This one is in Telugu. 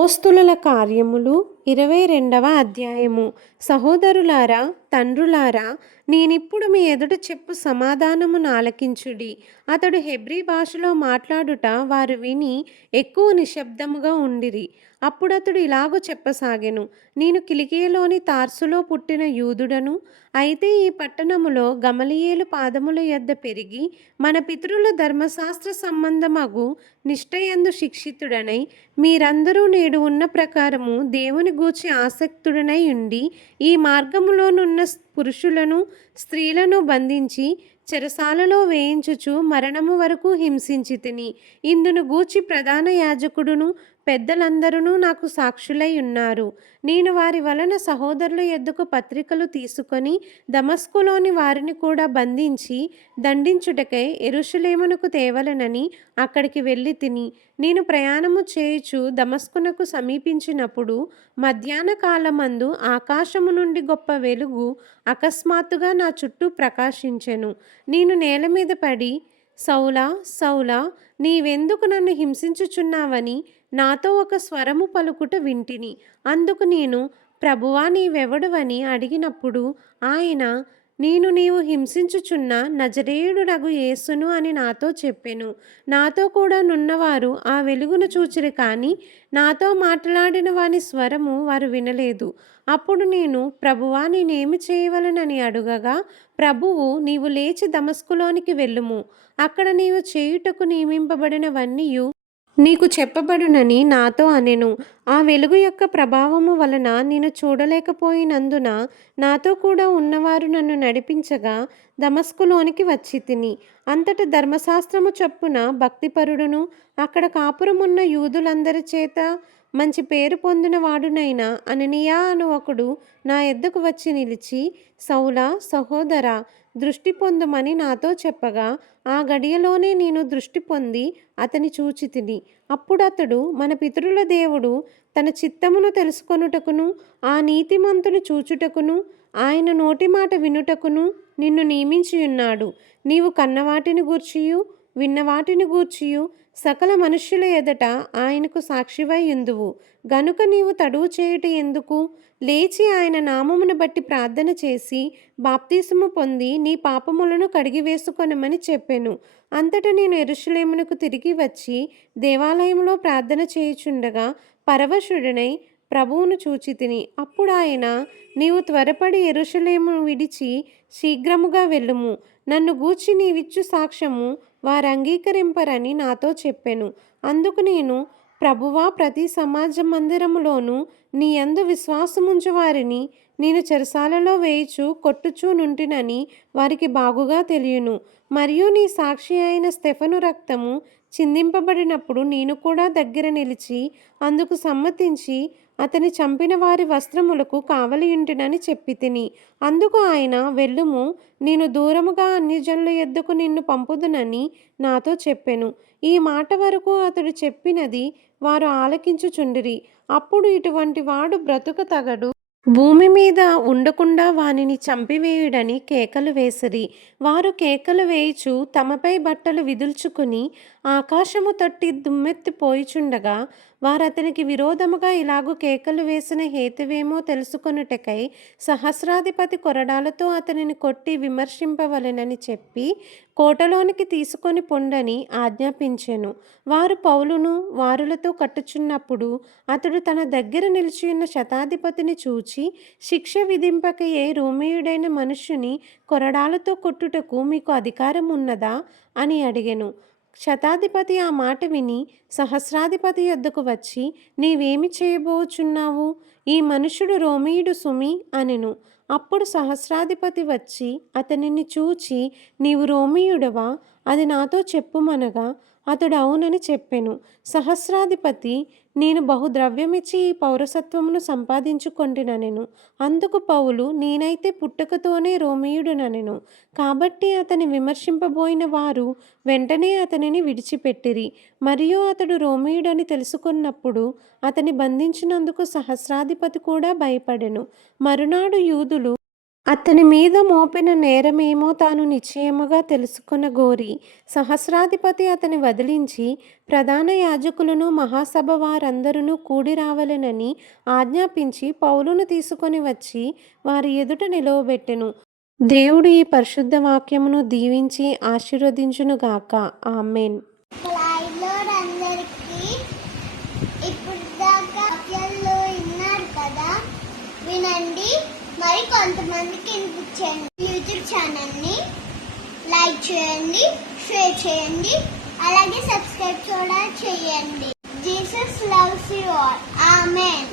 అపోస్తుల కార్యములు ఇరవై రెండవ అధ్యాయము. సహోదరులారా తండ్రులారా నేనిప్పుడు మీ ఎదుట చెప్పు సమాధానమును ఆలకించుడి. అతడు హెబ్రీ భాషలో మాట్లాడుట వారు విని ఎక్కువ నిశ్శబ్దముగా ఉండిరి. అప్పుడు అతడు ఇలాగూ చెప్పసాగెను. నేను కిలికియలోని తార్సులో పుట్టిన యూదుడను అయితే ఈ పట్టణములో గమలియేలు పాదముల యొద్ద పెరిగి మన పితరుల ధర్మశాస్త్ర సంబంధమగు నిష్ఠయందు శిక్షితుడనై మీరందరూ నేడు ఉన్న ప్రకారము దేవుని గూర్చి ఆసక్తుడనై ఉండి ఈ మార్గములోనున్న పురుషులను స్త్రీలను బంధించి చెరసాలలో వేయించుచు మరణము వరకు హింసించి తిని ఇందును గూర్చి ప్రధాన యాజకుడును పెద్దలందరూ నాకు సాక్షులై ఉన్నారు. నేను వారి వలన సహోదరుల ఎద్దుకు పత్రికలు తీసుకొని దమస్కులోని వారిని కూడా బంధించి దండించుటకై ఎరుషులేమునకు తేవలనని అక్కడికి వెళ్ళి తిని నేను ప్రయాణము చేయుచు దమస్కునకు సమీపించినప్పుడు మధ్యాహ్న కాలమందు ఆకాశము నుండి గొప్ప వెలుగు అకస్మాత్తుగా నా చుట్టూ ప్రకాశించెను. నేను నేల మీద పడి సౌలా సౌలా నీవెందుకు నన్ను హింసించుచున్నావని నాతో ఒక స్వరము పలుకుట వింటిని. అందుకు నేను ప్రభువా నీవెవడువని అడిగినప్పుడు ఆయన నేను నీవు హింసించుచున్న నజరేయుడునగు యేసును అని నాతో చెప్పెను. నాతో కూడా నున్నవారు ఆ వెలుగును చూచిరి కానీ నాతో మాట్లాడిన వాని స్వరము వారు వినలేదు. అప్పుడు నేను ప్రభువా నేనేమి చేయవలనని అడుగగా ప్రభువు నీవు లేచి దమస్కులోనికి వెళ్ళుము. అక్కడ నీవు చేయుటకు నియమింపబడినవన్నీయు నీకు చెప్పబడునని నాతో అనెను. ఆ వెలుగు యొక్క ప్రభావము వలన నేను చూడలేకపోయినందున నాతో కూడా ఉన్నవారు నన్ను నడిపించగా దమస్కులోనికి వచ్చి తిని. అంతట ధర్మశాస్త్రము చొప్పున భక్తిపరుడును అక్కడ కాపురమున్న యూదులందరి చేత మంచి పేరు పొందిన వాడునైన అననీయా అను ఒకడు నా ఎద్దకు వచ్చి నిలిచి సౌల సహోదర దృష్టి పొందుమని నాతో చెప్పగా ఆ గడియలోనే నేను దృష్టి పొంది అతని చూచితిని అప్పుడు అతడు మన పితరుల దేవుడు తన చిత్తమును తెలుసుకొనుటకును ఆ నీతిమంతును చూచుటకును ఆయన నోటి మాట వినుటకును నిన్ను నియమించియున్నాడు. నీవు కన్నవాటిని గూర్చియు విన్నవాటిని గూర్చియు సకల మనుష్యుల ఎదట ఆయనకు సాక్షివై ఎందువు గనుక నీవు తడువు చేయుట ఎందుకు? లేచి ఆయన నామమును బట్టి ప్రార్థన చేసి బాప్తీసము పొంది నీ పాపములను కడిగివేసుకొనమని చెప్పెను. అంతట నేను ఎరుషులేమునకు తిరిగి వచ్చి దేవాలయంలో ప్రార్థన చేయుచుండగా పరవశుడనై ప్రభువును చూచి తిని అప్పుడు ఆయన నీవు త్వరపడి ఎరుషలేము విడిచి శీఘ్రముగా వెళ్ళుము. నన్ను గూర్చి నీవిచ్చు సాక్ష్యము వారు అంగీకరింపరని నాతో చెప్పెను. అందుకు నేను ప్రభువా ప్రతి సమాజ మందిరములోనూ నీ అందు విశ్వాసముంచు వారిని నేను చెరసాలలో వేయిచు కొట్టుచూ నుంటినని వారికి బాగుగా తెలియను. మరియు నీ సాక్షి అయిన స్టెఫను రక్తము చిందింపబడినప్పుడు నేను కూడా దగ్గర నిలిచి అందుకు సమ్మతించి అతని చంపిన వారి వస్త్రములకు కావలి ఉంటినని చెప్పి తిని. అందుకు ఆయన వెళ్ళుము నేను దూరముగా అన్యజనుల ఎద్దుకు నిన్ను పంపుదునని నాతో చెప్పెను. ఈ మాట వరకు అతడు చెప్పినది వారు ఆలకించుచుండిరి. అప్పుడు ఇటువంటి వాడు బ్రతుక తగడు. భూమి మీద ఉండకుండా వానిని చంపివేయుడని కేకలు వేసిరి. వారు కేకలు వేయిచు తమపై బట్టలు విదుల్చుకుని ఆకాశము తట్టి దుమ్మెత్తిపోయిచుండగా వారు అతనికి విరోధముగా ఇలాగూ కేకలు వేసిన హేతువేమో తెలుసుకొనుటకై సహస్రాధిపతి కొరడాలతో అతనిని కొట్టి విమర్శింపవలెనని చెప్పి కోటలోనికి తీసుకొని పొండని ఆజ్ఞాపించెను. వారు పౌలును వారులతో కట్టుచున్నప్పుడు అతడు తన దగ్గర నిలిచియున్న శతాధిపతిని చూచి శిక్ష విధింపకయే రోమియుడైన మనుష్యుని కొరడాలతో కొట్టుటకు మీకు అధికారం ఉన్నదా అని అడిగెను. శతాధిపతి ఆ మాట విని సహస్రాధిపతి యొద్దకు వచ్చి నీవేమి చేయబోచున్నావు? ఈ మనుషుడు రోమీయుడు సుమి అనెను. అప్పుడు సహస్రాధిపతి వచ్చి అతనిని చూచి నీవు రోమీయుడవా? అది నాతో చెప్పుమనగా అతడు అవునని చెప్పెను. సహస్రాధిపతి నేను బహుద్రవ్యమిచ్చి ఈ పౌరసత్వమును సంపాదించుకొంటిననెను అందుకు పౌలు నేనైతే పుట్టుకతోనే రోమియుడుననెను. కాబట్టి అతని విమర్శింపబోయిన వారు వెంటనే అతనిని విడిచిపెట్టిరి. మరియు అతడు రోమియుడని తెలుసుకున్నప్పుడు అతని బంధించినందుకు సహస్రాధిపతి కూడా భయపడెను. మరునాడు యూదులు అతని మీద మోపిన నేరమేమో తాను నిశ్చయముగా తెలుసుకున్న గోరి. సహస్రాధిపతి అతని వదిలించి ప్రధాన యాజకులను మహాసభ వారందరూ కూడి రావలెనని ఆజ్ఞాపించి పౌలును తీసుకొని వచ్చి వారి ఎదుట నిలవబెట్టెను. దేవుడు ఈ పరిశుద్ధ వాక్యమును దీవించి ఆశీర్వదించునుగాక ఆమెన్. ఇప్పుడు దాకా కదా? వినండి. మరి కొంతమందికి వినిపించండి యూట్యూబ్ ఛానల్ని లైక్ చేయండి షేర్ చేయండి అలాగే సబ్స్క్రైబ్ కూడా చేయండి. Jesus loves you all. Amen.